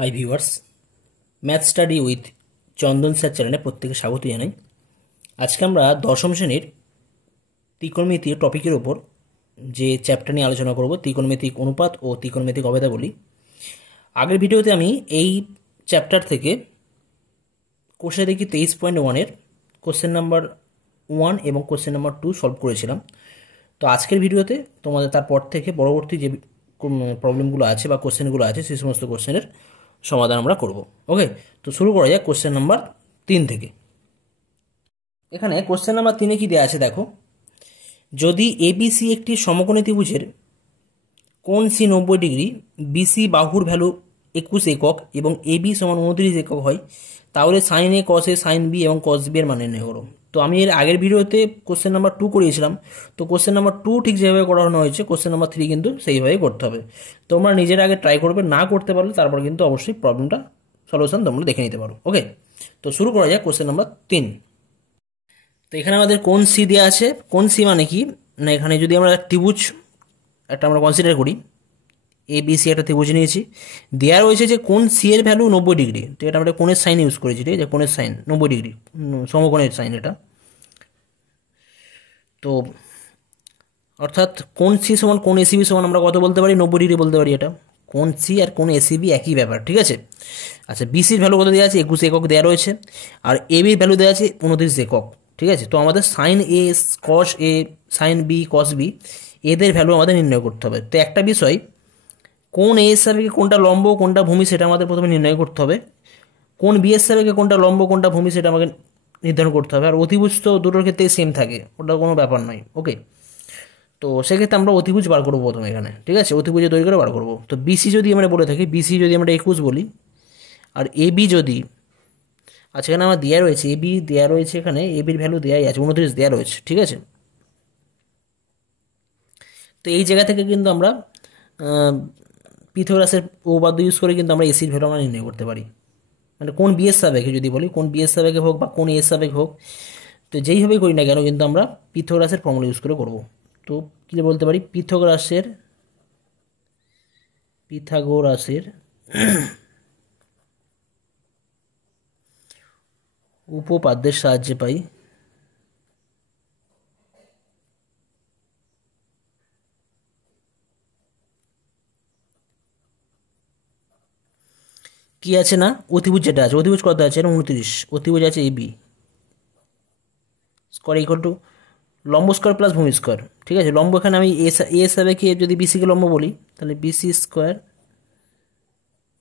Hi viewers, math study with Chandan sir চ্যানেলে প্রত্যেকে স্বাগত জানাই। আজকে আমরা দশম শ্রেণীর ত্রিকোণমিতির টপিকের ওপর যে চ্যাপ্টার নিয়ে আলোচনা করব, ত্রিকোণমিতিক অনুপাত ও ত্রিকোণমিতিক অভেদাবলী। আগের ভিডিওতে আমি এই চ্যাপ্টার থেকে কোশ্চেন দেখি 23.1-এর কোশ্চেন নাম্বার 1 এবং কোশ্চেন নাম্বার 2 সলভ করেছিলাম। তো আজকের ভিডিওতে তোমাদের তারপর থেকে পরবর্তী যে প্রবলেমগুলো আছে বা কোশ্চেনগুলো আছে সেই সমস্ত কোশ্চেনের সমাধান আমরা করব। ওকে, তো শুরু করা যাক কোশ্চেন নাম্বার 3 থেকে। এখানে কোশ্চেন নাম্বার 3-এ কি দেওয়া আছে দেখো, যদি এবিসি একটি সমকোণী ত্রিভুজের কোণ সি 90 ডিগ্রি, বিসি বাহুর ভ্যালু 21 একক এবং এবি সমান 29 একক হয়, তাহলে সাইন এ কস এ সাইন বি এবং কস বি এর মান নির্ণয় করো। তো আমি এর আগের ভিডিওতে কোশ্চেন নাম্বার 2 করিয়েছিলাম। তো কোশ্চেন নাম্বার 2 ঠিক যেভাবে করানো হয়েছে কোশ্চেন নাম্বার 3 কিন্তু সেইভাবেই করতে হবে। তোমরা নিজের আগে ট্রাই করবে, না করতে পারলে তারপর কিন্তু অবশ্যই প্রবলেমটা সলিউশন তোমরা দেখে নিতে পারো। ওকে, তো শুরু করা যাক কোশ্চেন নাম্বার 3। তো এখানে আমাদের কোণ সি দেওয়া আছে। কোণ সি মানে কি না, এখানে যদি আমরা ত্রিভুজ একটা আমরা কনসিডার করি, এ বি সি একটা ত্রিভুজ নিয়েছি, দেওয়া রয়েছে যে কোণ সি এর ভ্যালু 90 ডিগ্রি। তো এটা আমরা কোণের সাইন ইউজ করেছি, ঠিক আছে, কোণের সাইন 90 ডিগ্রি, সমকোণের সাইন এটা। তো অর্থাৎ কোণ সি সমান কোণ এসিবি সমান আমরা কত বলতে পারি, 90 ডিগ্রি বলতে পারি। এটা কোণ সি আর কোণ এসিবি একই ব্যাপার, ঠিক আছে। আচ্ছা, বিসির ভ্যালু কত দেওয়া আছে, 21 একক দেওয়া রয়েছে, আর এবির ভ্যালু দেওয়া আছে 29 একক, ঠিক আছে। তো আমাদের সাইন এ কস এ সাইন বি কস বি এদের ভ্যালু আমাদের নির্ণয় করতে হবে। তো একটা বিষয়, কোণ এ এর সাপেক্ষে কোনটা লম্ব কোনটা ভূমি সেটা আমাদের প্রথমে নির্ণয় করতে হবে। কোণ বি এর সাপেক্ষে কোনটা লম্ব কোনটা ভূমি সেটা আমাকে নির্ধারণ করতে হবে। আর অতিভুজ তো দুটোর ক্ষেত্রেই সেম থাকে, ওটা কোনো ব্যাপার নয়। ওকে, তো সেক্ষেত্রে আমরা অতিভুজ বার করবো প্রথমে এখানে, ঠিক আছে, অতিভুজের দৈর্ঘ্য বার করবো। তো বিসি যদি আমরা বলে থাকি, বিসি যদি আমরা 21 বলি, আর এবি যদি, আচ্ছা এখানে আমার দেওয়া রয়েছে এবি দেওয়া রয়েছে, এখানে এবির ভ্যালু দেওয়াই আছে 29 দেওয়া রয়েছে, ঠিক আছে। তো এই জায়গা থেকে কিন্তু আমরা পিথাগোরাসের উপপাদ্য ইউজ করে কিন্তু আমরা এসির ভ্যালু আমরা নির্ণয় করতে পারি। মানে কোন বিএস সাপেক্ষে যদি বলি, কোন বিএস সাপেক্ষে হোক বা কোন এস সাপেক্ষে হোক, তো যেইভাবেই করি না কেন কিন্তু আমরা পিথাগোরাসের ফর্মুলা ইউজ করে করব। তো কী বলতে পারি, পিথাগোরাসের উপপাদ্যের সাহায্যে পাই কি আছে না, অতিভুজ যেটা আছে, অতিভুজ কত আছে, 29, অতিভুজ আছে এবি স্কোয়ার ইকুয়াল টু লম্ব স্কোয়ার প্লাস ভূমি স্কোয়ার, ঠিক আছে। লম্ব এখানে আমি এ সাপেক্ষে যদি বিসিকে লম্ব বলি, তাহলে বিসি স্কোয়ার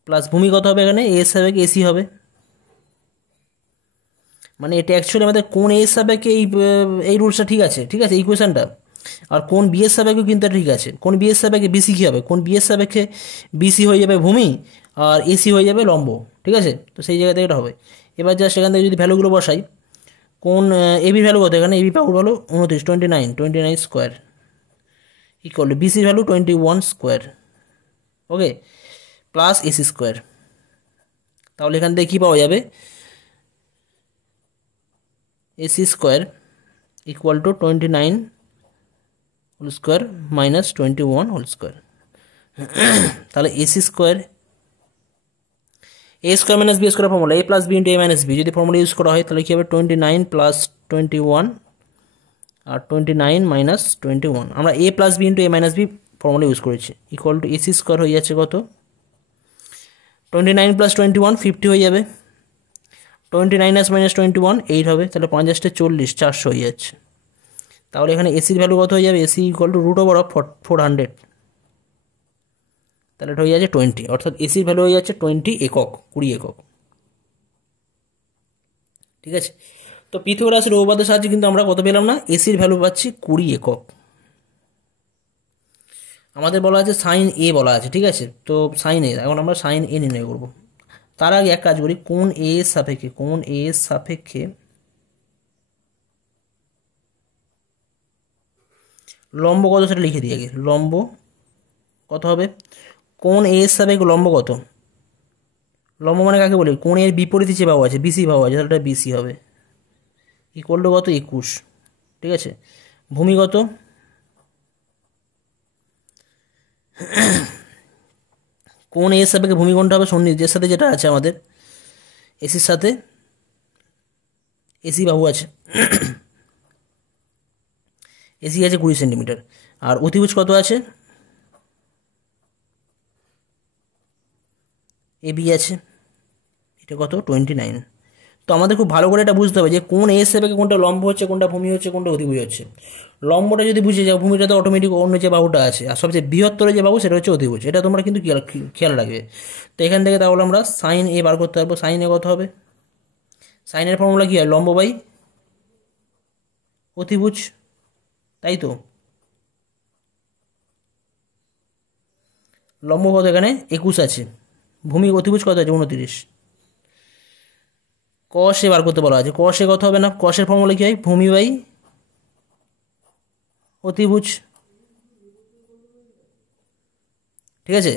প্লাস ভূমি কত হবে, এখানে এ সাপেক্ষে এসি হবে। মানে এটা অ্যাকচুয়ালি আমাদের কোন এ সাপেক্ষে এই রুলসটা ঠিক আছে, ঠিক আছে, এই ইকুয়েশনটা। আর কোন বি এর সাপেক্ষে কিন্তু ঠিক আছে। কোন বি এর সাপেক্ষে বিসি কী হবে, কোন বি এর সাপেক্ষে বিসি হয়ে যাবে ভূমি আর এসি হয়ে যাবে লম্ব, ঠিক আছে। তো সেই জায়গা থেকে এটা হবে। এবার যা সেখান থেকে যদি ভ্যালুগুলো বসাই, কোন এবির ভ্যালু কত, এখানে এবি পাওয়ার হলো 29, 29 স্কোয়ার ইকুয়াল টু বিসির value 21 square, okay, plus AC square. তাহলে এখান থেকে কী পাওয়া যাবে, AC square equal to 29 whole square minus 21 whole square. তাহলে AC square, A square minus B square formula, A plus B into A minus B যদি formula use করা হয় তাহলে কী হবে, 29 প্লাস 21 আর 29 মাইনাস 21। আমরা এ plus B into A minus B formula use করেছি, equal to AC square হয়ে যাচ্ছে কত, 29 প্লাস 21 50 হয়ে যাবে, 29 মাইনাস 21 8 হবে, তাহলে 50 40 400 হয়ে যাচ্ছে। তাহলে এখানে এসির ভ্যালু কত হয়ে যাবে, AC equal to root over of 400, তাহলে এটা হয়ে যাচ্ছে 20, অর্থাৎ এসির ভ্যালু হয়ে যাচ্ছে 20 একক, 20 একক, ঠিক আছে। তো পিথাগোরাসের উপপাদ্যের সাহায্যে কিন্তু আমরা কত পেলাম না, এসির ভ্যালু পাচ্ছি 20 একক। আমাদের বলা আছে সাইন এ বলা আছে, ঠিক আছে। তো সাইন এ, এখন আমরা সাইন এ নির্ণয় করব। তার আগে এক কাজ করি, কোন এ এর সাপেক্ষে লম্ব কত সেটা লিখে দিই আগে। লম্ব কত হবে, কোন এ এর সাপেক্ষে লম্ব কত, লম্ব মানে কাকে বলি, কোন এর বিপরীতে যে বাহু আছে বিসি বাহু আছে, তাহলে বিসি হবে ইকুয়াল টু কত 21, ঠিক আছে। ভূমি কত, কোন এর সাপেক্ষে ভূমি কোণটা হবে সন্নিহিতের সাথে, যেটা আছে আমাদের এসির সাথে, এসি বাহু আছে, এসি আছে 20 সেন্টিমিটার, আর অতিভুজ কত আছে, এবি আছে, এটা কত 29। তো আমাদের খুব ভালো করে এটা বুঝতে হবে যে কোন এর সাপেক্ষে কোনটা লম্ব হচ্ছে, কোনটা ভূমি হচ্ছে, কোনটা অতিভুজ হচ্ছে। লম্বটা যদি বুঝে যাও, ভূমিটা তো অটোমেটিক অন্য যে বাহুটা আছে, আর সবচেয়ে বৃহত্তর যে বাহু সেটা হচ্ছে অতিভুজ। এটা তোমরা কিন্তু খেয়াল রাখবে। তো এখান থেকে তাহলে আমরা সাইন এ বার করতে পারবো। সাইন এ কত হবে, সাইনের ফর্মুলা কী হয়, লম্ব বাই অতিভুজ, তাই তো। লম্ব কত এখানে 21 আছে, ভূমি অতিভুজ কত আছে 29। কষে বার করতে বলা আছে, কষে কত হবে না, কষের ফর্মুলা কী হয়, ভূমি বাই অতিভুজ, ঠিক আছে।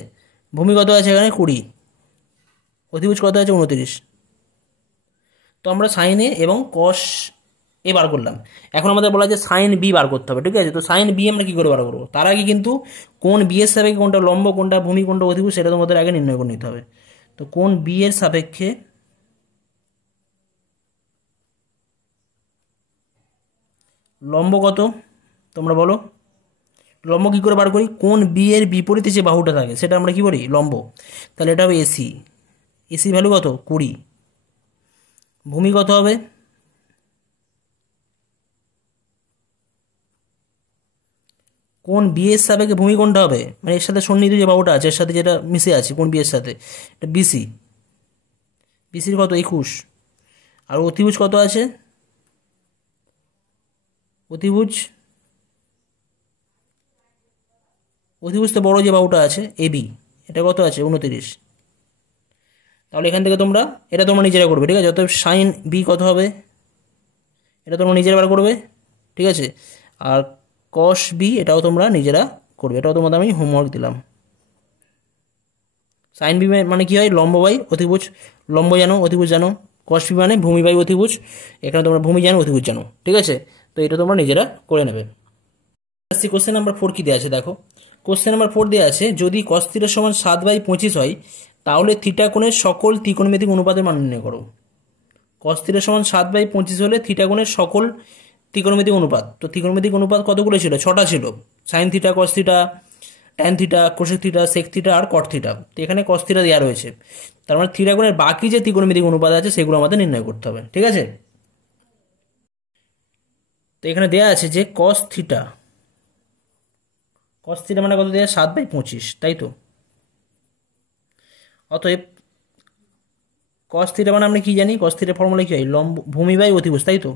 ভূমি কত আছে এখানে 20, অতিভুজ কত আছে 29। তো আমরা সাইন এ এবং কস এ বার করলাম। এখন আমাদের বলা আছে সাইন বি বার করতে হবে, ঠিক আছে। তো সাইন বি আমরা কী করে বার করবো, তার আগে কিন্তু কোন বি এর সাপেক্ষে কোনটা লম্ব, কোনটা ভূমি, কোনটা অতিভুজ, সেটা তোমাদের আগে নির্ণয় করে নিতে হবে। তো কোন বি এর সাপেক্ষে লম্ব কত তোমরা বলো, লম্ব কী করে বার করি, কোন বি এর বিপরীতে যে বাহুটা থাকে সেটা আমরা কী করি, লম্ব। তাহলে এটা হবে এসি, এসি ভ্যালু কত 20। ভূমি কত হবে, কোন বি এর সাপেক্ষে ভূমি কোনটা হবে, মানে এর সাথে সন্নিহিত যে বাহুটা আছে এর সাথে যেটা মিশে আছে কোন বি এর সাথে, এটা বিসি, বিসির কত 21। আর অতিভুজ কত আছে, অতিভুজ, অতিভুজ তো বড় যে বাহুটা আছে এবি, এটা কত আছে 29। তাহলে এখান থেকে তোমরা এটা তোমরা নিজেরা করবে, ঠিক আছে। অতএব সাইন বি কত হবে, এটা তোমরা নিজেরা বার করবে, ঠিক আছে। আর কস বি এটাও তোমরা নিজেরা করবে, এটাও তোমাদের আমি হোমওয়ার্ক দিলাম। সাইন বি মানে কী হয়, লম্ব বাই অতিভুজ, লম্ব জানো, অতিভুজ জানো। কস বি মানে ভূমি বাই অতিভুজ, এখানে তোমরা ভূমি জানো, অতিভুজ জানো, ঠিক আছে। তো এটা তোমরা নিজেরা করে নেবে। কোশ্চেন নাম্বার 4 কী দেওয়া আছে দেখো। কোশ্চেন নাম্বার 4 দেওয়া আছে, যদি কস থিটা সমান 7/25 হয় তাহলে থিটা কোণের সকল ত্রিকোণমিতিক অনুপাতের মান নির্ণয় করো। কস থিটা সমান 7/25 হলে থিটা কোণের সকল ত্রিকোণমিতিক অনুপাত, তো ত্রিকোণমিতিক অনুপাত কতগুলো ছিল, 6টা ছিল। Sine theta, cos theta, tan theta, cosec theta, sec theta আর কট থিটা। তো এখানে কস থিটা দেওয়া রয়েছে, তার মানে থিটা কোণের বাকি যে ত্রিকোণমিতিক অনুপাত আছে সেগুলো আমাদের নির্ণয় করতে হবে, ঠিক আছে। তো এখানে দেওয়া আছে যে কস থিটা, কস থিটা মানে কত দেওয়া 7/25, তাই তো। অতএব কস থিটা মানে আমরা কি জানি, কস থিটার ফর্মুলা কি হয়, লম্ব ভূমি বাই অতিভুজ, তাই তো।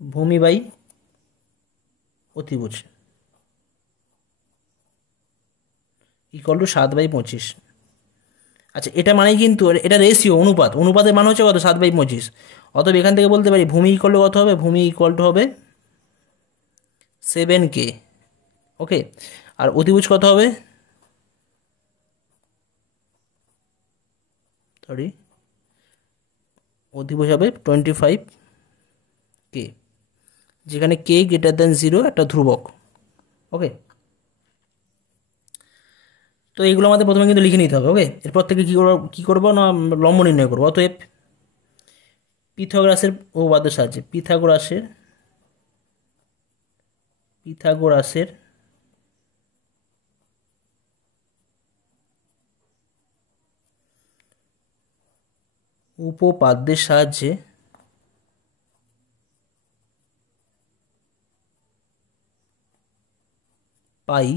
ভূমি বাই অতিভুজ ইকুয়াল টু 7/25। আচ্ছা, এটা মানে কিন্তু এটা রেশিও, অনুপাত, অনুপাতের মান হচ্ছে কত 7/25। অতএব এখান থেকে বলতে পারি ভূমি ইকুয়াল টু কত হবে, ভূমি ইকুয়াল টু হবে 7K, ওকে। আর অতিভুজ কত হবে, সরি, অতিভুজ হবে 25K, যেখানে K গ্রেটার দ্যান 0 একটা ধ্রুবক, ওকে। তো এইগুলো আমাদের প্রথমে কিন্তু লিখে নিতে হবে, ওকে। এরপর থেকে কী করবো না, লম্ব নির্ণয় করবো। অতএব পিথাগোরাসের উপপাদ্যের সাহায্যে, পিথাগোরাসের উপপাদ্যের সাহায্যে পাই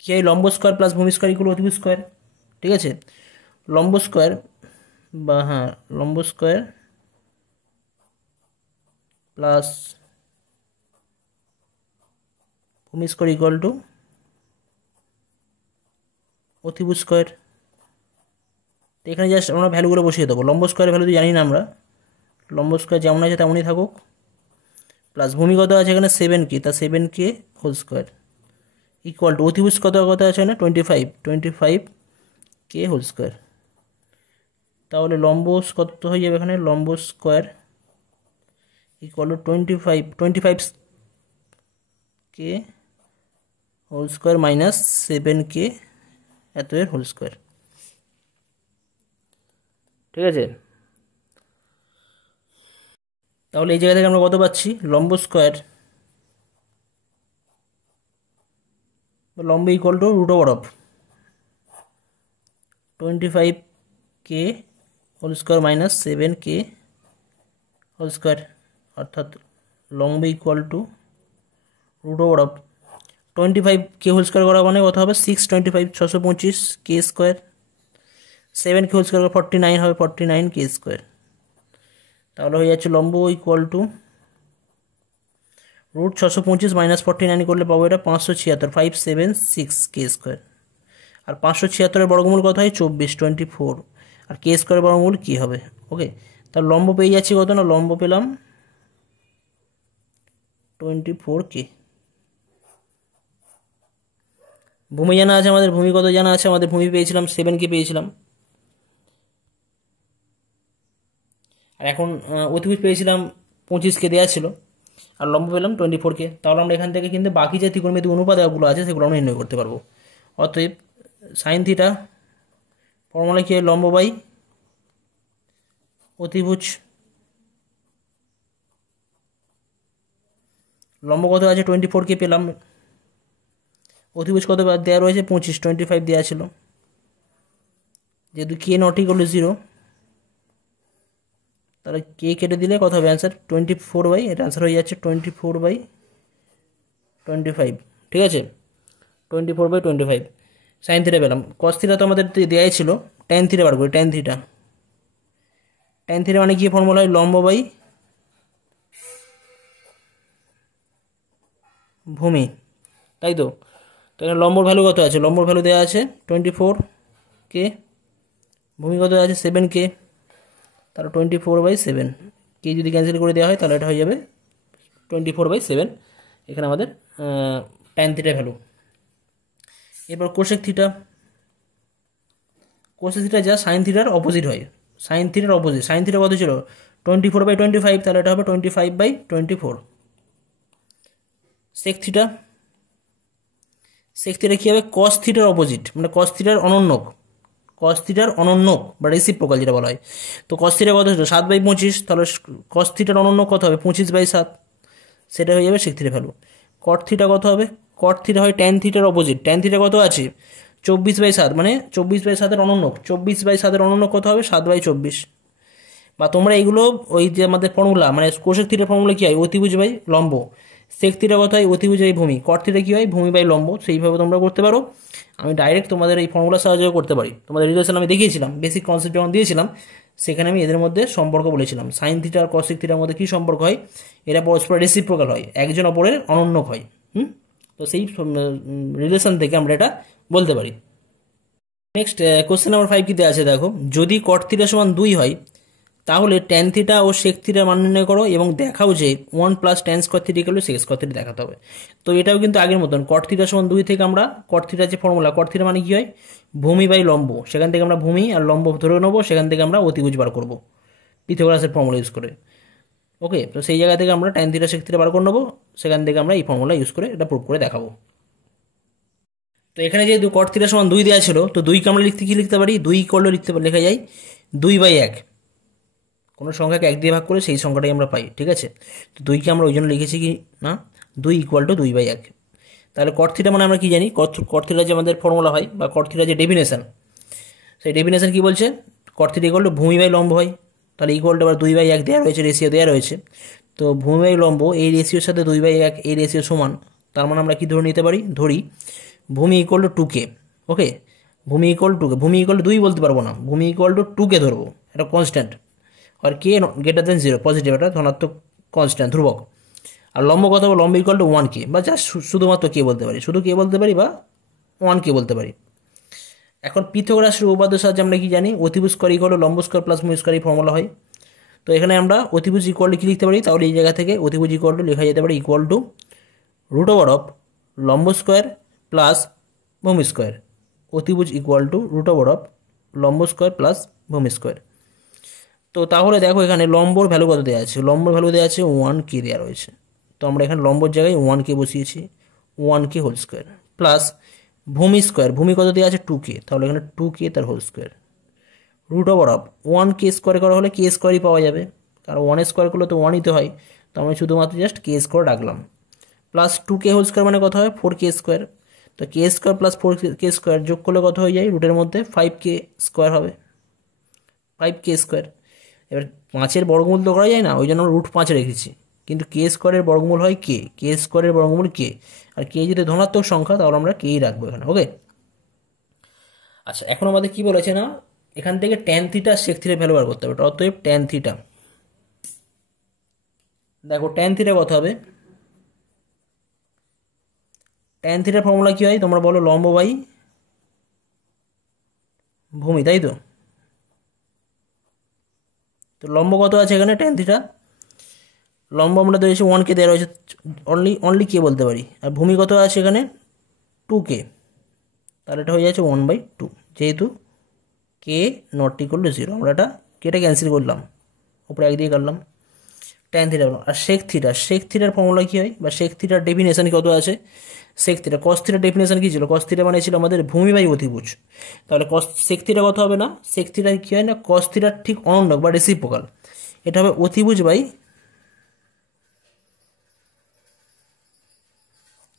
কি হয়, লম্ব স্কোয়ার প্লাস ভূমি স্কোয়ার ইকুয়াল অতিভুজ স্কোয়ার, ঠিক আছে। লম্ব স্কোয়ার বা হ্যাঁ লম্ব স্কোয়ার প্লাস ভূমি স্কোয়ার ইকুয়াল টু অতিভুজ স্কোয়ার। তো এখানে জাস্ট আমরা ভ্যালুগুলো বসিয়ে দেবো। লম্ব স্কোয়ারের ভ্যালু তো জানি না আমরা, লম্ব স্কোয়ার যেমন আছে তেমনই থাকুক, প্লাস ভূমি কত আছে এখানে 7K, তা 7K whole square equal two অতিভুজ কত আছে না 25K হোল স্কোয়ার। তাহলে লম্ব কত হয়ে যাবে এখানে, লম্ব square equal to 25K whole square minus 7k এত এর হোল স্কোয়ার। ঠিক আছে, তাহলে এই জায়গা থেকে আমরা কত পাচ্ছি, লম্ব স্কোয়ার লম্ব equal to root over of 25k whole square minus 7k whole square, অর্থাৎ লম্ব equal to root over of 25k whole square করা মানে কত হবে 625 625 কে স্কোয়ার, 7k হোল স্কোয়ার 49 হবে 49k স্কোয়ার। তাহলে হয়ে যাচ্ছে লম্ব ইকুয়াল টু রুট 625 মাইনাস 49 করলে পাবো এটা 576 576k স্কোয়ার। আর 576 বর্গমূল কত হয় 24 24, আর কে স্কোয়ারের বর্গমূল কী হবে। ওকে, তাহলে লম্ব পেয়ে যাচ্ছি কত না, লম্ব পেলাম 24k। ভূমি জানা আছে আমাদের, ভূমি কত জানা আছে আমাদের, ভূমি পেয়েছিলাম 7k পেয়েছিলাম। আর এখন অতিভুজ পেয়েছিলাম 25k দেওয়া ছিল, আর লম্ব পেলাম 24k। তাহলে আমরা এখান থেকে কিন্তু বাকি যে ত্রিকোণমিতি অনুপাতগুলো আছে সেগুলো আমরা নির্ণয় করতে পারবো। অতএব সাইন থিটা ফর্মুলা কি, লম্ব বাই অতিভুজ। লম্ব কত আছে 24k পেলাম, অতিভুজ কত দেওয়া রয়েছে 25 25 দেওয়া ছিল, যেহেতু কে নট ইকুয়াল টু 0 তাহলে কে কেটে দিলে কত হবে অ্যান্সার 24 বাই, এটা অ্যান্সার হয়ে যাচ্ছে 24/25। ঠিক আছে, 24/25 সাইন থিটা পেলাম। কস থিটা তো আমাদের দেওয়াই ছিল, ট্যান থিটা বার করি, ট্যান থিটা মানে কি ফর্মুলা হয়, লম্ব বাই ভূমি, তাই তো। তো এখানে লম্বর ভ্যালু কত আছে, লম্বর ভ্যালু দেওয়া আছে 24k, ভূমি কত আছে 7k, তাহলে 24/7, কে যদি ক্যান্সেল করে দেওয়া হয় তাহলে এটা হয়ে যাবে 24/7, এখানে আমাদের ট্যান থিটা ভ্যালু। এরপর কোসেক থিটা, কোসেক থিটা যা সাইন থিটার অপোজিট হয়, সাইন থিটার অপোজিট। সাইন থিটা কত ছিল 24/25, তাহলে এটা হবে 25/24। সেক থিটা, সেক থিটা কী হবে, কস থিটার অপোজিট, মানে কস থিটার অনন্যক, কস থিটার অনন্যক বা রেসিপ্রোকাল যেটা বলা হয়। তো কস থিটা কত ছিল 7/25, তাহলে কস থিটার অনন্যক কত হবে 25/7, সেটা হয়ে যাবে sec theta value. Cot theta কত হবে, কট থিটা হয় ট্যান থিটার অপোজিট, ট্যান থিটা কত আছে 24/7, মানে 24/7 অনন্যক, 24/7 অনন্যক কত হবে 7/24। বা তোমরা এইগুলো ওই যে আমাদের ফর্মুলা, মানে কোসেক থিটার ফর্মুলা কী হয় অতিভুজ বাই লম্ব, সেক থিটা কত হয় অতিভুজ বাই ভূমি, কট থিটা কী হয় ভূমি বাই লম্ব, সেইভাবে তোমরা করতে পারো। আমি ডাইরেক্ট তোমাদের এই ফর্মুলার সাহায্যে করতে পারি, তোমাদের রিলেশন আমি দেখিয়েছিলাম, বেসিক কনসেপ্ট যখন দিয়েছিলাম সেখানে আমি এদের মধ্যে সম্পর্ক বলেছিলাম, সাইন থিটা আর কসেক থিটার মধ্যে কী সম্পর্ক হয়, এরা পরস্পর রেসিপ্রোকাল হয়, একজন অপরের অনন্যক হয়। তো সেই রিলেশন থেকে আমরা এটা বলতে পারি। নেক্সট কোশ্চেন নাম্বার 5 কী দেওয়া আছে দেখো, যদি কট থিটা সমান 2 হয় তাহলে ট্যান থিটা ও সেক থিটার মান নির্ণয় করো এবং দেখাও যে 1 + tan square theta = sec square theta দেখাতে হবে। তো এটাও কিন্তু আগের মতন, কট থিটা সমান 2 থেকে আমরা কট থিটার যে ফর্মুলা, কট থিটা মানে কী হয় ভূমি বাই লম্ব, সেখান থেকে আমরা ভূমি আর লম্ব ধরে নেবো, সেখান থেকে আমরা অতিভুজ বার করবো পিথাগোরাসের ফর্মুলা ইউজ করে। ওকে, তো সেই জায়গা থেকে আমরা ট্যান থিটা সেক থিটা বার করে নেবো, সেখান থেকে আমরা এই ফর্মুলা ইউজ করে এটা প্রুভ করে দেখাবো। তো এখানে যেহেতু কট থিটা সমান 2 দেওয়া ছিল, তো 2কে আমরা লিখতে পারি 2 = লেখা যায় 2/1, কোনো সংখ্যাকে 1 দিয়ে ভাগ করে সেই সংখ্যাটাই আমরা পাই। ঠিক আছে, তো 2কে আমরা ওই জন্য লিখেছি কি না 2 = 2/1। তাহলে কট থিটা মানে আমরা কি জানি, কট থিটা যে আমাদের ফর্মুলা হয় বা কট থিটা যে ডেফিনেশন, সেই ডেফিনেশন কি বলছে, কট থিটা = ভূমি বাই লম্ব হয়, তাহলে ইকুয়ালটা আবার 2/1 দেওয়া রয়েছে, রেশিও দেওয়া রয়েছে। তো ভূমি বাই লম্ব এই রেশিওর সাথে 2/1 এই রেশিও সমান, তার মানে আমরা কি ধরে নিতে পারি, ধরি ভূমি = 2k। ওকে, ভূমি = 2k, ভূমি = 2 বলতে পারবো না, ভূমি = 2k ধরবো, এটা কনস্ট্যান্ট, আর কে > 0 পজিটিভ, এটা ধনাত্মক কনস্ট্যান্ট ধ্রুবক। আর লম্ব কত হবে, লম্ব = 1k, বা জাস্ট শুধুমাত্র কে বলতে পারি, শুধু কে বলতে পারি বা 1k বলতে পারি। এখন পিথাগোরাসের উপপাদ্যের সাহায্যে আমরা কি জানি, অতিভুজ স্কয়ার = লম্ব স্কয়ার প্লাস ভূমি স্কয়ার, এই ফর্মুলা হয়। তো এখানে আমরা অতিভুজ ইকুয়াল কি লিখতে পারি, তাহলে এই জায়গা থেকে অতিভুজ ইকুয়াল লেখা যেতে পারে √√ লম্ব স্কয়ার প্লাস ভূমি স্কয়ার, অতিভুজ √√ লম্ব স্কয়ার প্লাস ভূমি স্কয়ার। তো তাহলে দেখো এখানে লম্বর ভ্যালু কত দেওয়া আছে, লম্বর ভ্যালু দেওয়া আছে 1k দেওয়া রয়েছে। তো আমরা এখানে লম্বর জায়গায় 1k বসিয়েছি, 1k হোল স্কয়ার প্লাস ভূমি স্কোয়ার, ভূমি কত দেওয়া আছে 2k, তাহলে এখানে 2k তার whole square, root over of 1k square করা হলে কে স্কোয়ারই পাওয়া যাবে, কারণ 1 স্কোয়ার করলে তো 1 তো হয়, তো আমি শুধুমাত্র জাস্ট কে স্কোয়ার রাখলাম, প্লাস 2k হোল স্কোয়ার মানে কত হয় 4k স্কোয়ার, তো কে স্কোয়ার প্লাস 4k স্কোয়ার যোগ করলে কত হয়ে যায় রুটের মধ্যে 5k স্কোয়ার হবে, 5k স্কোয়ার। এবার 5-এর বর্গমূল তো করা যায় না, ওই জন্য আমরা রুট 5 রেখেছি, কিন্তু কে স্কোয়ারের বর্গমূল হয় কে স্কোয়ারের বর্গমূল কে, আর কে যদি ধনাত্মক সংখ্যা তাহলে আমরা কেই রাখবো এখানে। ওকে, আচ্ছা এখন আমাদের কি বলেছে না, এখান থেকে tan theta sec theta value বার করতে হবে, অতএব ট্যান থিটা, দেখো ট্যান থিটা কত হবে, ট্যান থিটার ফর্মুলা কি হয় তোমরা বলো, লম্ব বাই ভূমি, তাই তো? তো লম্ব কত আছে এখানে ট্যান থিটা, লম্ব আমরা ধরেছি 1k দেওয়া রয়েছে, অনলি কে বলতে পারি, আর ভূমি কত আছে এখানে 2k, তাহলে এটা হয়ে যাচ্ছে 1/2, যেহেতু কে নট ইকুয়াল টু 0, আমরা এটা কেটা ক্যান্সেল করলাম, উপরে এক দিয়ে কাটলাম, ট্যান থিটা। আর সেক থিটার ফর্মুলা কী হয়, বা সেক থিটার ডেফিনেশন কত আছে, সেক থিটা কস থিটার ডেফিনেশন কী ছিল, কস থিটা মানে ছিল আমাদের ভূমি বাই অতিভুজ, তাহলে সেক থিটা কত হবে না, সেক থিটা কী হয় না কস থিটার ঠিক অনন্যক বা রেসিপ্রোকাল, এটা হবে অতিভুজ বাই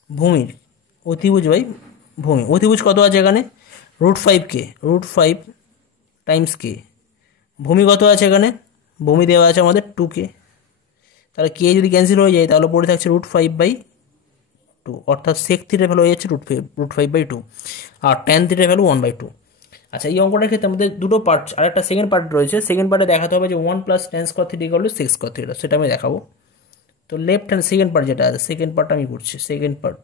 ভূমির, অতিভুজ বাই ভূমি, অতিভুজ কত আছে এখানে √5k, √5 টাইমস কে, ভূমি কত আছে এখানে, ভূমি দেওয়া আছে আমাদের 2k, তাহলে কে যদি ক্যান্সেল হয়ে যায় তাহলে পড়ে থাকছে √5/2, অর্থাৎ সেক থিটার ভ্যালু হয়ে যাচ্ছে √5/2, আর ট্যান থিটার ভ্যালু 1/2। আচ্ছা এই অঙ্কটার ক্ষেত্রে আমাদের দুটো পার্ট, আর একটা সেকেন্ড পার্ট রয়েছে, সেকেন্ড পার্টে দেখাতে হবে যে 1 + tan square theta = 6 square theta, সেটা আমি দেখাবো। তো লেফট হ্যান্ড সেকেন্ড পার্ট যেটা আছে, সেকেন্ড পার্ট আমি করছি, সেকেন্ড পার্ট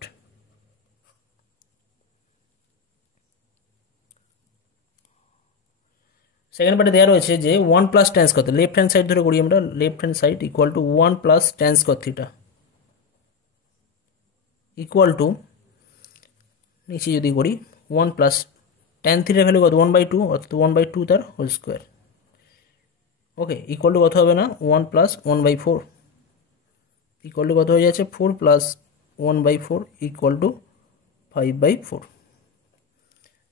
পার্টে দেওয়া রয়েছে যে 1 + tan square, left hand side ধরে করি আমরা, left hand side equal to 1 + tan square theta equal to, নিচে যদি করি 1 + tan থিটার ভ্যালু কত 1/2, অর্থাৎ 1/2 তার whole square, okay, equal to কত হবে না 1 + 1/4, ইকুয়াল টু কত হয়ে যাচ্ছে 4 + 1/4 ইকুয়াল টু 5/4।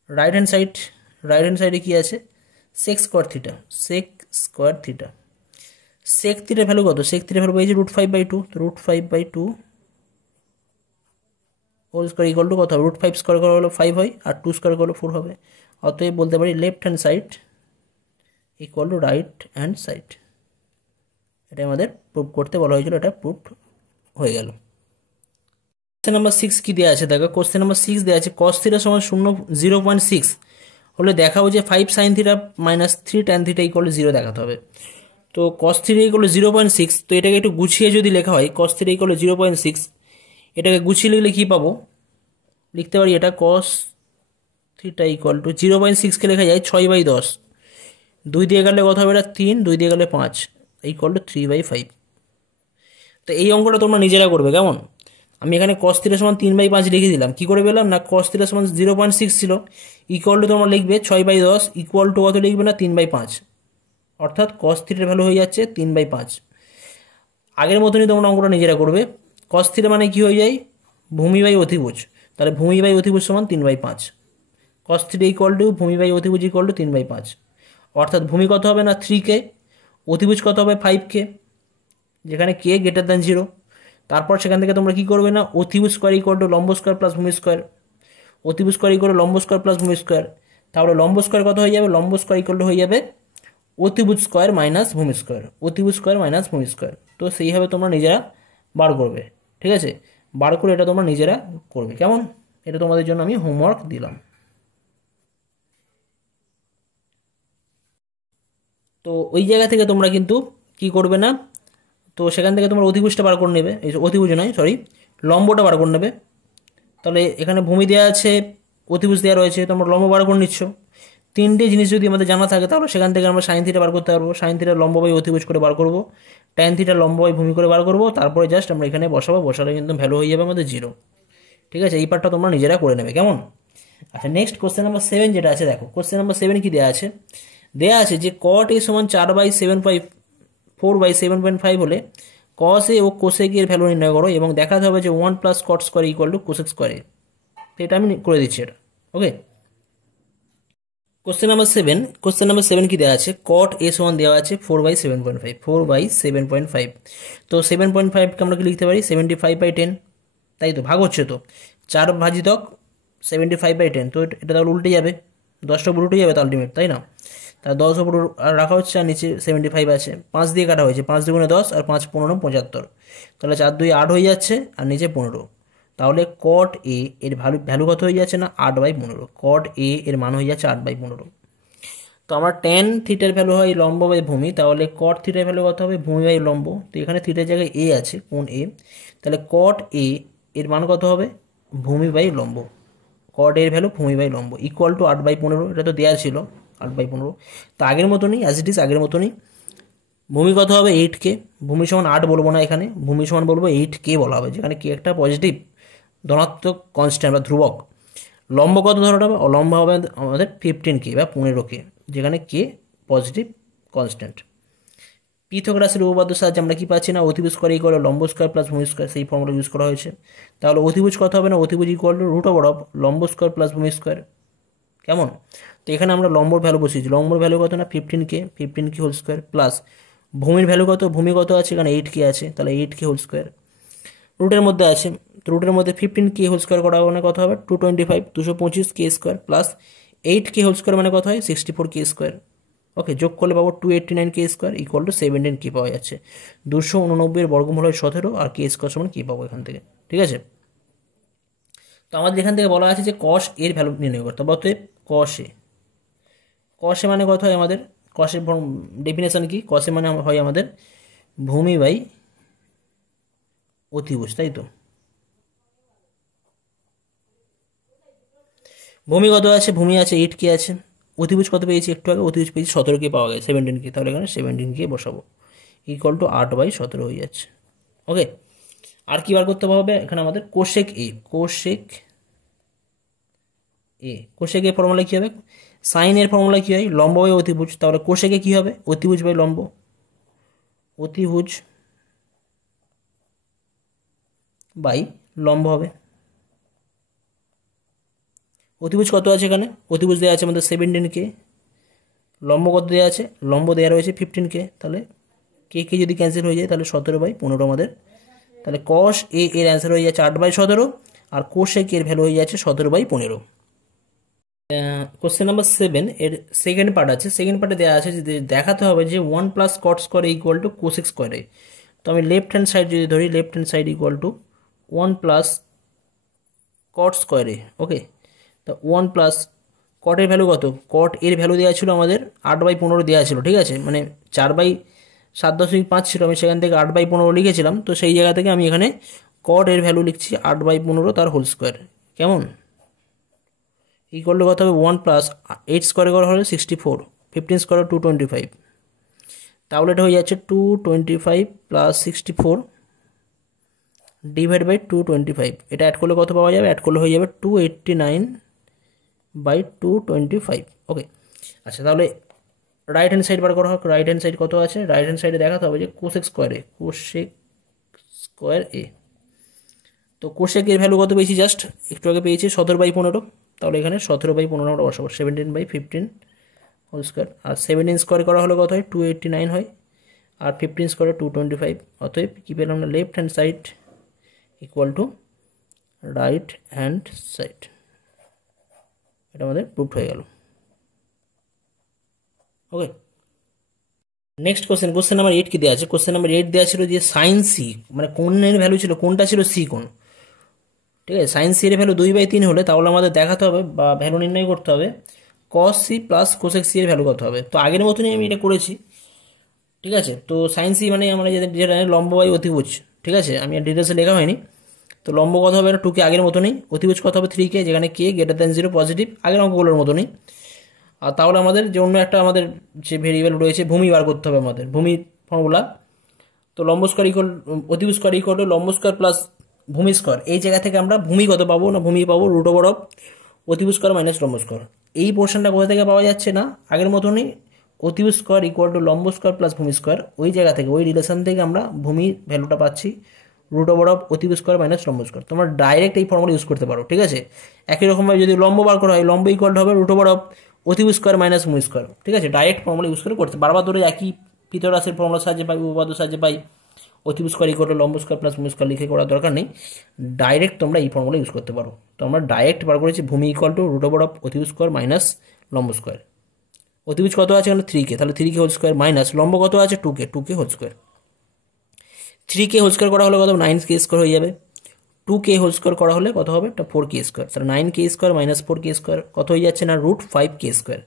রাইট হ্যান্ড সাইডে কি আছে, সেক স্কোয়ার থিটা, সেক থিটার ভ্যালু কত, সেক থিটার ভ্যালু পেয়েছে √5/2, তো √5/2 হোল স্কোয়ার ইকুয়াল টু কত হবে, √5 স্কোয়ার করা হলো 5 হয়, আর 2 স্কোয়ার করলে 4 হবে, অতএব বলতে পারি left hand side equal to right hand side, এটা আমাদের প্রুভ করতে বলা হয়েছিল, এটা প্রুভ হয়ে গেল। কোশ্চেন নাম্বার 6 কি দেওয়া আছে দেখো, কোশ্চেন নাম্বার 6 দেওয়া আছে cos থিটা সমান 0.6 হলে দেখাবো যে 5 sin থিটা - 3 tan থিটা = 0 দেখাতে হবে। তো cos থিটা = 0.6, তো এটাকে একটু গুছিয়ে যদি লেখা হয় cos থিটা = 0.6, এটাকে গুছিয়ে লিখলে কী পাবো, লিখতে পারি এটা cos থিটা = 0.6কে লেখা যায় 6/10, 2 দিয়ে গেলে কত হবে, এটা 3, 2 দিয়ে গেলে 5 = 3/5। তো এই অঙ্কটা তোমরা নিজেরা করবে, কেমন, আমি এখানে cos থিটা সমান 3/5 লিখে দিলাম, কী করে পেলাম না, cos থিটা সমান 0.6 ছিল, ইকুয়াল টু তোমরা লিখবে 6/10 ইকুয়াল টু কত লিখবে না 3/5, অর্থাৎ cos থিটার ভ্যালু হয়ে যাচ্ছে 3/5। আগের মতনই তোমরা অঙ্কটা নিজেরা করবে, cos থিটা মানে কি হয়ে যায় ভূমি বাই অতিভুজ, তাহলে ভূমি বাই অতিভুজ সমান 3/5, cos থিটা ইকুয়াল টু ভূমি বাই অতিভুজ ইকুয়াল টু 3/5, অর্থাৎ ভূমি কত হবে না 3k, অতিভুজ কত হবে 5k, যেখানে k > 0, তারপর সেখান থেকে তোমরা কি করবে না, অতিভুজ স্কোয়ার ইকুয়াল টু লম্ব স্কোয়ার প্লাস ভূমি স্কোয়ার, অতিভুজ স্কোয়ার ইকুয়াল টু লম্ব স্কোয়ার প্লাস ভূমি স্কোয়ার, তাহলে লম্ব স্কোয়ার কত হয়ে যাবে, লম্ব স্কোয়ার ইকুয়াল টু হয়ে যাবে অতিভুজ স্কোয়ার মাইনাস ভূমি স্কোয়ার, অতিভুজ স্কোয়ার মাইনাস ভূমি স্কোয়ার। তো সেইভাবে তোমরা নিজেরা বার করবে, ঠিক আছে, বার করে এটা তোমরা নিজেরা করবে, কেমন, এটা তোমাদের জন্য আমি হোমওয়ার্ক দিলাম। তো ওই জায়গা থেকে তোমরা কিন্তু কি করবে না, তো সেখান থেকে তোমরা অতিভুজটা বার করে নেবে, এই অতিভুজ নয় সরি, লম্বটা বার করে নেবে। তাহলে এখানে ভূমি দেওয়া আছে, অতিভুজ দেওয়া রয়েছে, তোমরা লম্ব বার করে নিচ্ছ, তিনটে জিনিস যদি আমাদের জানা থাকে তাহলে সেখান থেকে আমরা সাইন থিটা বার করতে পারবো, সাইন থিটা লম্ব বাই অতিভুজ করে বার করবো, ট্যান থিটা লম্ব বাই ভূমি করে বার করবো, তারপরে জাস্ট আমরা এখানে বসালে কিন্তু ভ্যালু হয়ে যাবে আমাদের 0, ঠিক আছে, এই পার্টটা তোমরা নিজেরা করে নেবে, কেমন। আচ্ছা নেক্সট কোশ্চেন নাম্বার 7 যেটা আছে দেখো, কোশ্চেন নাম্বার 7 কি দেওয়া আছে, যে cot a সমান 4/7.5 হলে cos a ও cosec এর ভ্যালু নির্ণয় করো এবং দেখাতে হবে যে 1 + cot স্কোয়ার = cosec স্কোয়ার। তো এটা আমি করে দিচ্ছি এটা। ওকে, কোশ্চেন নাম্বার 7 কি দেওয়া আছে, কট এস ওয়ান দেওয়া আছে 4/7.5, 4/7.5। তো 7.5কে আমরা কি লিখতে পারি 75/10, তাই তো, ভাগ হচ্ছে তো 4 ভাজিতক 75/10, তো এটা তাহলে উল্টে যাবে, 10টা উপর উল্টে যাবে তো আলটিমেট, তাই না। তা 10 উপর রাখা হচ্ছে আর নিচে 75 আছে, 5 দিয়ে কাটা হয়েছে, 5 দুগুণে 10 আর 5 15 75, তাহলে 4 2 8 হয়ে যাচ্ছে আর নিচে 15। তাহলে কট এ এর ভ্যালু কত হয়ে যাচ্ছে না 8/15, কট এ এর মান হয়ে যাচ্ছে 8/15। তো আমার ট্যান থিটার ভ্যালু হয় লম্ব বাই ভূমি, তাহলে কট থিটার ভ্যালু কত হবে ভূমি বাই লম্ব, তো এখানে থিটার জায়গায় এ আছে, কোণ এ, তাহলে কট এ এর মান কত হবে ভূমি বাই লম্ব, কট এর ভ্যালু ভূমি বাই লম্ব ইকুয়াল টু 8/15, এটা তো দেওয়া ছিল 8/15। তো আগের মতনই অ্যাজ ইট ইজ আগের মতনই, ভূমি কত হবে 8K, ভূমি সমান 8 বলবো না, এখানে ভূমি সমান বলবো 8K বলা হবে, যেখানে কে একটা পজিটিভ ধনাত্মক কনস্ট্যান্ট বা ধ্রুবক। লম্ব কত ধরতে হবে, লম্ব হবে আমাদের 15K বা 15K, যেখানে কে পজিটিভ কনস্ট্যান্ট। পৃথক রাশির উপপাদ্য সাহায্যে আমরা কি পাচ্ছি না, অতিভুজ স্কয়ার ইকুয়াল লম্ব স্কয়ার প্লাস ভূমি স্কয়ার, সেই ফর্মুলা ইউজ করা হয়েছে। তাহলে অতিভুজ কত হবে না, অতিভুজ equal to root over of লম্ব স্কয়ার প্লাস ভূমি স্কয়ার, কেমন। তো এখানে আমরা লম্বর ভ্যালু বসিয়েছি, লম্বর ভ্যালু কত না 15K হোল স্কয়ার প্লাস ভূমির ভ্যালু কত, ভূমি কত আছে এখানে 8K আছে, তাহলে 8K হোল স্কয়ার রুটের মধ্যে আছে, তো রুটের মধ্যে 15K হোল স্কয়ার করা মানে কত হবে 225, 225K square plus 8K whole square মানে কত হয় 64K স্কয়ার। ওকে, যোগ করলে পাবো 289K square equal to 17K পাওয়া যাচ্ছে। 289 বর্গমূল হয় 17 আর K স্কয়ার সমান কি পাবো এখান থেকে, ঠিক আছে। তো আমাদের এখান থেকে বলা আছে যে কস এর ভ্যালু নির্ণয় করতে হবে, অতএব কসে মানে কত হয় আমাদের, কসের ডেফিনেশন কি, কসে মানে হয় আমাদের ভূমি বাই অতিভুজ, তাই তো। ভূমি কত আছে, ভূমি আছে 8K আছে, অতিভুজ কত পেয়েছি একটু আগে, অতিভুজ পেয়েছি 17K পাওয়া গেছে 17K, তাহলে এখানে 17K বসাবো ইকুয়াল টু 8/17 হয়ে যাচ্ছে। ওকে, আর কি বার করতে হবে এখানে আমাদের কোশেক এ, কোশেক এ ফর্মুলা কী হবে, সাইনের ফর্মুলা কী হয় লম্ব বাই অতিভুজ, তাহলে কোশেকে কী হবে অতিভুজ বাই লম্ব, অতিভুজ বাই লম্ব হবে। অতিভুজ কত আছে এখানে, অতিভুজ দেওয়া আছে আমাদের 17K, লম্ব কত দেওয়া আছে, লম্ব দেওয়া রয়েছে 15K, তাহলে কে যদি ক্যান্সেল হয়ে যায় তাহলে 17/15 আমাদের, তাহলে কস এ এর অ্যান্সার হয়ে যাচ্ছে 8/17 আর কোশেক এর ভ্যালু হয়ে যাচ্ছে 17/15। কোশ্চেন নাম্বার 7 এর সেকেন্ড পার্ট আছে, সেকেন্ড পার্টে দেওয়া আছে যে দেখাতে হবে যে 1 plus cot square equal two cosec স্কোয়ারে। তো আমি লেফট হ্যান্ড সাইড যদি ধরি, left hand side equal to 1 plus cot স্কোয়ারে। ওকে, তো 1 প্লাস কটের ভ্যালু কত, কট এর ভ্যালু দেওয়া ছিল আমাদের 8/15 দেওয়া ছিল, ঠিক আছে, মানে 4/7.5 ছিল, আমি সেখান থেকে 8/15 লিখেছিলাম, তো সেই জায়গা থেকে আমি এখানে কট এর ভ্যালু লিখছি 8/15 তার হোল স্কোয়ার, কেমন, ইকুয়াল টু কত হবে 1 প্লাস 8 স্কোয়ারে করা হলে 64, 15 স্কোয়ারে 225, তাহলে এটা হয়ে যাচ্ছে 225 প্লাস 64 ডিভাইড বাই 225, এটা অ্যাড করলে কত পাওয়া যাবে, অ্যাড করলে হয়ে যাবে 289/225। ওকে, আচ্ছা, তাহলে রাইট হ্যান্ড সাইড বার করা হোক, রাইট হ্যান্ড সাইড কত আছে, রাইট হ্যান্ড সাইডে দেখাতে হবে যে কোসেক স্কোয়ার এ, তো কোসেক এর ভ্যালু কত পেয়েছি জাস্ট একটু আগে পেয়েছি 17/15, তাহলে এখানে 17/15 আমরা বসাবো, 17/15 হোল স্কোয়ার, আর 17 স্কোয়ার করা হলে কত হয় 289 হয়, আর 15 স্কোয়ারে 225, অতএব কী পেলাম না left hand side equal to right hand side, এটা আমাদের প্রুফড হয়ে গেল। ওকে, নেক্সট কোশ্চেন নাম্বার 8 কি দেওয়া আছে, কোশ্চেন নাম্বার 8 দেওয়া ছিল যে সাইন সি মানে কোণের ভ্যালু ছিল, কোনটা ছিল সি কোণ, ঠিক আছে, সাইন সি এর ভ্যালু 2/3 হলে তাহলে আমাদের দেখাতে হবে বা ভ্যালু নির্ণয় করতে হবে cos C plus cosec C এর ভ্যালু কত হবে। তো আগের মতনই আমি এটা করেছি, ঠিক আছে। তো সাইন সি মানে আমরা যেটা লম্ব বাই অতিভুজ, ঠিক আছে, আমি আর ডিটেলসে লেখা হয়নি। তো লম্ব কত হবে না 2K আগের মতনই, অতিভুজ কত হবে 3K, যেখানে K গ্রেটার দ্যান 0 পজিটিভ, আগের অঙ্কগুলোর মতনই। আর তাহলে আমাদের যে অন্য একটা আমাদের যে ভেরিয়েবল রয়েছে ভূমি বার করতে হবে আমাদের, ভূমি ফর্মুলা। তো লম্ব স্কোয়ার ইকুয়াল অতিভুজ স্কোয়ার ইকুয়াল টু লম্ব স্কোয়ার প্লাস ভূমি স্কোয়ার, এই জায়গা থেকে আমরা ভূমি কত পাবো না, ভূমি পাবো রুট ওভার অফ অতিভুজ স্কোয়ার মাইনাস লম্ব স্কোয়ার। এই পোর্শনটা কোথা থেকে পাওয়া যাচ্ছে না, আগের মতনই অতিভুজ স্কোয়ার ইকুয়াল টু লম্ব স্কোয়ার প্লাস ভূমি স্কোয়ার, ওই জায়গা থেকে ওই রিলেশন থেকে আমরা ভূমি ভ্যালুটা পাচ্ছি রুট ওভার অফ অতিভুজ স্কোয়ার মাইনাস লম্ব স্কোয়ার। তোমরা ডাইরেক্ট এই ফর্মুলা ইউজ করতে পারো, ঠিক আছে। একই রকমভাবে যদি লম্ব বার করা হয়, লম্ব ইকুয়াল হবে রুট ওভার অফ অতিভুজ স্কোয়ার মাইনাস মু স্কোয়ার, ঠিক আছে। ডাইরেক্ট ফর্মুলা ইউজ করে করতে বারবার ধরে একই পিথাগোরাসের ফর্মুলা সাহায্যে পাই, উপপাদ্য সাহায্যে পাই, অতিভুজ স্কোয়ার ইকুয়াল টু লম্ব স্কোয়ার প্লাস মু স্কোয়ার লিখে করার দরকার নেই। ডাইরেক্ট তোমরা এই ফর্মুলা ইউজ করতে পারো। তো আমরা ডাইরেক্ট বার করেছি ভূমি equal to root over of অতিভুজ স্কোয়ার মাইনাস লম্ব স্কোয়ার। অতিভুজ কত আছে এখানে 3k, তাহলে 3k হোল স্কোয়ার মাইনাস লম্ব কত আছে 2k whole square. 3k whole square করা হলে কত 9k স্কোয়ার হয়ে যাবে। 2k হোল স্কোয়ার করা হলে কত হবে, এটা 4k স্কোয়ার। তাহলে 9k square minus 4k square কত হয়ে যাচ্ছে না root 5k square,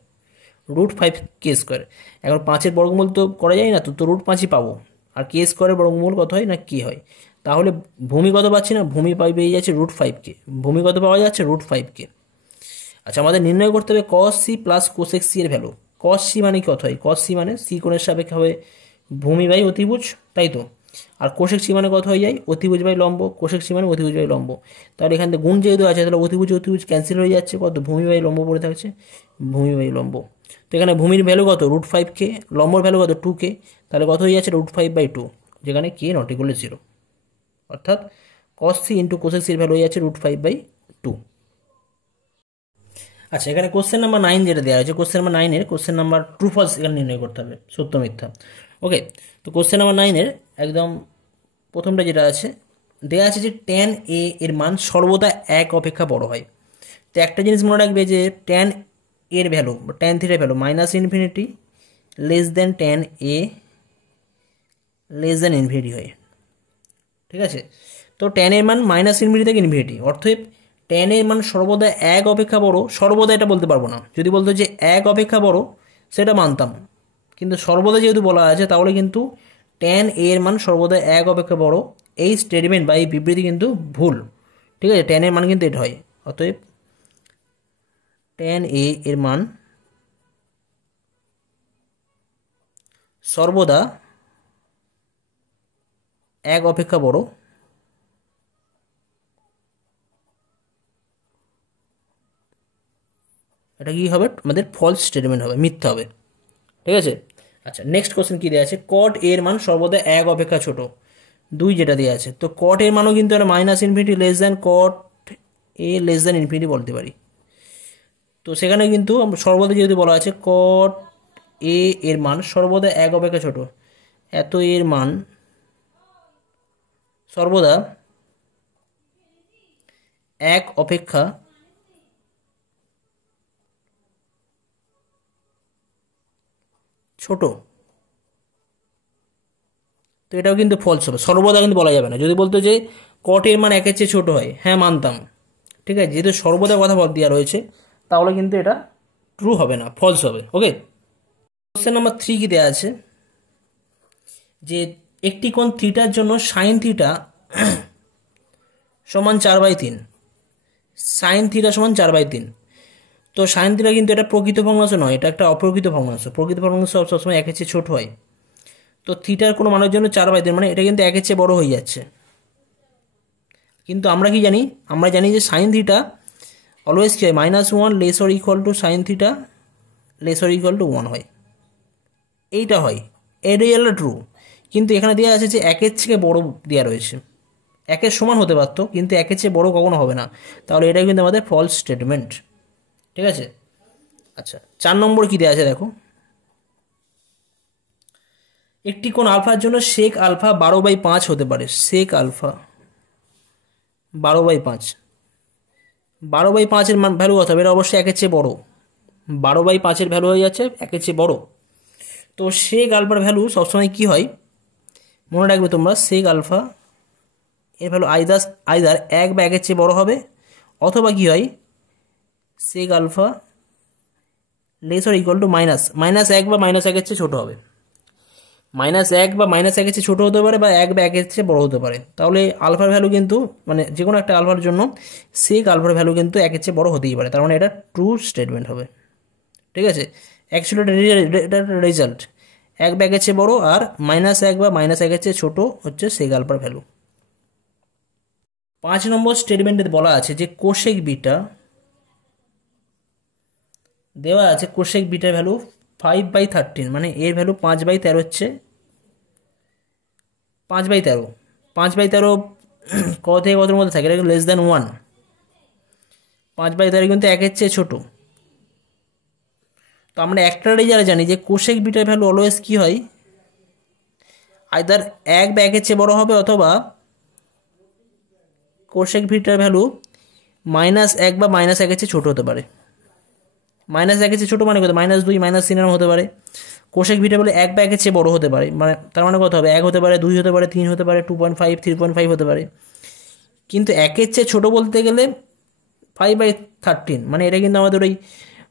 root 5k square. এখন 5-এর বর্গমূল তো করা যায় না, তো রুট 5ই পাবো। আর কে স্কোয়ারের বর্গমূল কত হয় না কি হয়। তাহলে ভূমি কত পাচ্ছি না, ভূমি পেয়ে যাচ্ছে রুট 5k, ভূমি কত পাওয়া যাচ্ছে রুট 5k। আচ্ছা, আমাদের নির্ণয় করতে হবে cos c plus cosec C এর ভ্যালু। cos c মানে কত হয়, cos c মানে সি কোণের সাপেক্ষে হবে ভূমি বাই অতিভুজ, তাই তো। আর কোসেক সি মানে কত হয়ে যায়, অতিভুজ বাই লম্ব, কোসেক সি মানে অতিভুজ বাই লম্ব। তাহলে এখান থেকে গুণ যেহেতু আছে তাহলে অতিভুজ অতিভুজ ক্যান্সেল হয়ে যাচ্ছে, কত ভূমি বাই লম্ব পড়ে থাকছে, ভূমি বাই লম্ব। তো এখানে ভূমির ভ্যালু কত রুট 5k, লম্বর ভ্যালু কত 2k, তাহলে কত হয়ে যাচ্ছে রুট 5/2, যেখানে k নট ইকুয়াল টু 0, অর্থাৎ cos c into cosec C এর ভ্যালু হয়ে যাচ্ছে রুট 5/2। আচ্ছা, এখানে কোশ্চেন নাম্বার 9 যেটা দেওয়া হয়েছে, কোশ্চেন নাম্বার 9-এর কোশ্চেন নাম্বার ট্রু ফলস এখানে নির্ণয় করতে হবে, সত্য মিথ্যা। ওকে, তো কোশ্চেন নাম্বার 9-এর একদম প্রথমটা যেটা আছে দেওয়া আছে যে tan a এর মান সর্বদা 1 অপেক্ষা বড় হয়। তো একটা জিনিস মনে রাখবে যে tan এর ভ্যালু বা tan থিটার value minus infinity less than tan a less than infinity হয়, ঠিক আছে। তো tan এর মান মাইনাস ইনফিনিটি থেকে ইনফিনিটি, অর্থাৎ tan এর মান সর্বদা 1 অপেক্ষা বড়। সর্বদা এটা বলতে পারবো না, যদি বলতো যে 1 অপেক্ষা বড় সেটা মানতাম, কিন্তু সর্বদা যেহেতু বলা আছে তাহলে কিন্তু tan এর মান সর্বদা 1 অপেক্ষা বড় এই স্টেটমেন্ট বা এই বিবৃতি কিন্তু ভুল, ঠিক আছে। tan এর মান কিন্তু এটা হয়, অতএব tan a এর মান সর্বদা 1 অপেক্ষা বড়, এটা কি হবে আমাদের ফলস স্টেটমেন্ট হবে, মিথ্যা হবে, ঠিক আছে। আচ্ছা, নেক্সট কোশ্চেন কি দেওয়া আছে, cot এর মান সর্বদা 1 অপেক্ষা ছোট, 2 যেটা দেওয়া আছে। তো cot এর মানও কিন্তু আমরা minus infinity less than cot a less than infinity বলতে পারি। তো সেখানে কিন্তু সর্বদা যেহেতু বলা আছে cot a এর মান সর্বদা 1 অপেক্ষা ছোট, এত এর মান সর্বদা 1 অপেক্ষা ছোট, তো এটাও কিন্তু ফলস হবে। সর্বদা কিন্তু বলা যাবে না। যদি বলতো যে cot এর মান 1-এর চেয়ে ছোট হয়, হ্যাঁ মানতাম, ঠিক আছে। যেহেতু সর্বদা কথা দেওয়া রয়েছে তাহলে কিন্তু এটা ট্রু হবে না, ফলস হবে। ওকে, কোশ্চেন নাম্বার 3 কি দেওয়া আছে যে একটি কোণ থিটার জন্য সাইন থিটা সমান 4/3, সাইন থিটা সমান 4/3। তো সাইন থিটা কিন্তু এটা প্রকৃত ভগ্নাংশ নয়, এটা একটা অপ্রকৃত ভগ্নাংশ। প্রকৃত ভগ্নাংশ সবসময় 1-এর চেয়ে ছোট হয়। তো থিটার কোনো মানের জন্য 4/3 মানে এটা কিন্তু 1-এর চেয়ে বড় হয়ে যাচ্ছে। কিন্তু আমরা কি জানি, আমরা জানি যে সাইন থিটা অলওয়েজ কি হয়, -1 less or equal two sine theta less or equal to 1 হয়, এইটা হয়, এটাই হলো ট্রু। কিন্তু এখানে দেওয়া আছে যে 1-এর থেকে বড় দেওয়া রয়েছে, 1-এর সমান হতে পারতো কিন্তু 1-এর চেয়ে বড় কখনো হবে না, তাহলে এটাই কিন্তু আমাদের ফলস স্টেটমেন্ট, ঠিক আছে। আচ্ছা, 4 নম্বর কি দেওয়া আছে দেখো, একটি কোণ আলফার জন্য সেক আলফা 12/5 হতে পারে। সেক আলফা 12/5, 12/5-এর মান ভ্যালু কত হবে, এটা অবশ্যই 1-এর চেয়ে বড়। 12/5-এর ভ্যালু হয়ে যাচ্ছে 1-এর চেয়ে বড়। তো সেক আলফার ভ্যালু সবসময় কি হয় মনে রাখবে তোমরা, সেক আলফা এর ভ্যালু আইদার 1 বা 1-এর চেয়ে বড় হবে, অথবা কি হয় sec alpha less or equal to -1 বা -1-এর চেয়ে ছোট হবে। -1 বা -1-এর চেয়ে ছোট হতে পারে, বা 1 বা 1-এর চেয়ে বড় হতে পারে। তাহলে আলফার ভ্যালু কিন্তু মানে যে কোনো একটা আলফার জন্য সেক আলফার ভ্যালু কিন্তু 1-এর চেয়ে বড় হতেই পারে, তার মানে এটা ট্রু স্টেটমেন্ট হবে, ঠিক আছে। অ্যাকচুয়ালি এটা রেজাল্ট 1 বা 1-এর চেয়ে বড়, আর -1 বা -1-এর চেয়ে ছোট হচ্ছে সেক আলফার ভ্যালু। 5 নম্বর স্টেটমেন্টে বলা আছে যে কোসেক বিটা দেওয়া আছে, কোসেক বিটার ভ্যালু 5/13, মানে এর ভ্যালু 5/13 হচ্ছে 5/13, 5/13 কত থেকে কতর মধ্যে থাকে, এটা লেস দ্যান 1। 5/13 কিন্তু 1-এর চেয়ে ছোটো। তো আমরা একটা রেজাল্ট জানি যে কোশেক বিটার ভ্যালু অলওয়েজ কী হয়, আইদার 1 বা 1-এর চেয়ে বড় হবে, অথবা কোশেক বিটার ভ্যালু -1 বা -1-এর চেয়ে ছোটো হতে পারে। -1-এর চেয়ে ছোটো মানে কত, -2 -3 এরকম হতে পারে। কোশেক বিটা বলে 1 বা 1-এর চেয়ে বড় হতে পারে, মানে তার মানে কত হবে, 1 হতে পারে, 2 হতে পারে, 3 হতে পারে, 2.5 3.5 হতে পারে। কিন্তু 1-এর চেয়ে ছোটো বলতে গেলে 5/13, মানে এটা কিন্তু আমাদের ওই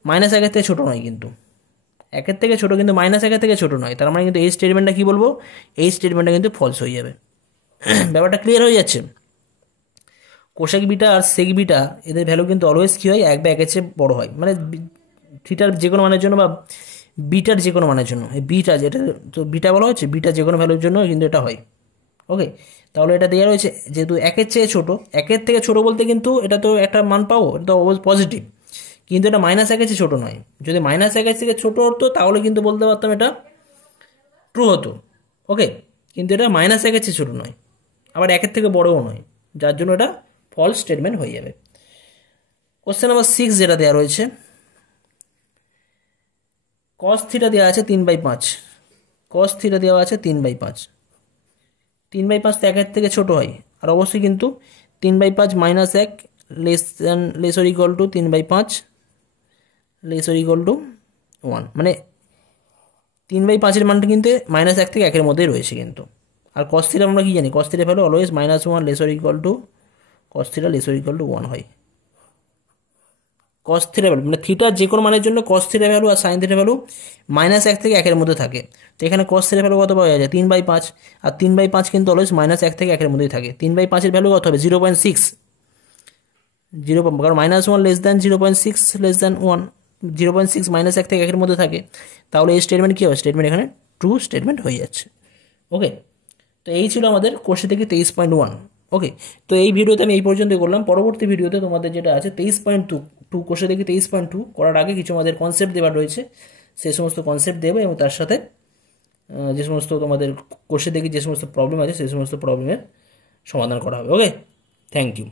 -1-এর থেকে ছোটো নয়, কিন্তু 1-এর থেকে ছোটো, কিন্তু -1-এর থেকে ছোটো নয়। তার মানে কিন্তু এই স্টেটমেন্টটা কী বলবো, এই স্টেটমেন্টটা কিন্তু ফলস হয়ে যাবে। ব্যাপারটা ক্লিয়ার হয়ে যাচ্ছে। কোশেক বিটা আর সেক বিটা এদের ভ্যালু কিন্তু অলওয়েজ কী হয়, 1 বা 1-এর চেয়ে বড়ো হয়, মানে থিটার যে কোনো মানের জন্য বা বিটার যে কোনো মানের জন্য। এই বিটা যেটা তো বিটা বলা হচ্ছে, বিটা যে কোনো ভ্যালুর জন্য কিন্তু এটা হয়। ওকে, তাহলে এটা দেওয়া রয়েছে যেহেতু 1-এর চেয়ে ছোটো, 1-এর থেকে ছোটো বলতে কিন্তু এটা তো একটা মান পাবো, এটা তো পজিটিভ, কিন্তু এটা -1-এর চেয়ে ছোটো নয়। যদি -1-এর থেকে ছোটো হতো তাহলে কিন্তু বলতে পারতাম এটা ট্রু হতো। ওকে, কিন্তু এটা -1-এর চেয়ে ছোটো নয়, আবার 1-এর থেকে বড়ও নয়, যার জন্য এটা ফলস স্টেটমেন্ট হয়ে যাবে। কোশ্চেন নাম্বার 6 যেটা দেওয়া রয়েছে, cos থিটা দেওয়া আছে 3/5, cos থিটা দেওয়া আছে 3/5। 3/5 তো 1-এর থেকে ছোটো হয়, আর অবশ্যই কিন্তু 3/5 -1 less or equal two 3/5 less or equal to 1, মানে 3/5-এর মানটা কিন্তু -1 থেকে 1-এর মধ্যেই রয়েছে কিন্তু। আর cos থিটা আমরা কি জানি, cos theta value always -1 less or equal two cos theta less or equal to 1 হয়। cos থিটা ভ্যালু মানে থিটার যে কোনো মানের জন্য cos থিটা ভ্যালু আর sin থিটা ভ্যালু -1 থেকে 1-এর মধ্যে থাকে। তো এখানে cos থিটা ভ্যালু কত পাওয়া যায়, 3/5, আর 3/5 কিন্তু অলওয়েজ -1 থেকে 1-এর মধ্যেই থাকে। 3/5-এর ভ্যালু কত হবে, 0.6, কারণ -1 লেস দ্যান 0.6 লেস দ্যান 1, 0.6 -1 থেকে 1-এর মধ্যে থাকে। তাহলে এই স্টেটমেন্ট কী হবে, স্টেটমেন্ট এখানে ট্রু স্টেটমেন্ট হয়ে যাচ্ছে। ওকে, তো এই ছিল আমাদের কোশ্চেন থেকে 23.1। ওকে, তো এই ভিডিওতে আমি এই পর্যন্ত করলাম। পরবর্তী ভিডিওতে তোমাদের যেটা আছে 23.2 কোশ্চেন থেকে 23.2 করার আগে কিছু আমাদের কনসেপ্ট দেওয়ার রয়েছে, সেই সমস্ত কনসেপ্ট দেবো, এবং তার সাথে যে সমস্ত তোমাদের কোশ্চেন থেকে যে সমস্ত প্রবলেম আছে সেই সমস্ত প্রবলেমের সমাধান করা হবে। ওকে, থ্যাংক ইউ।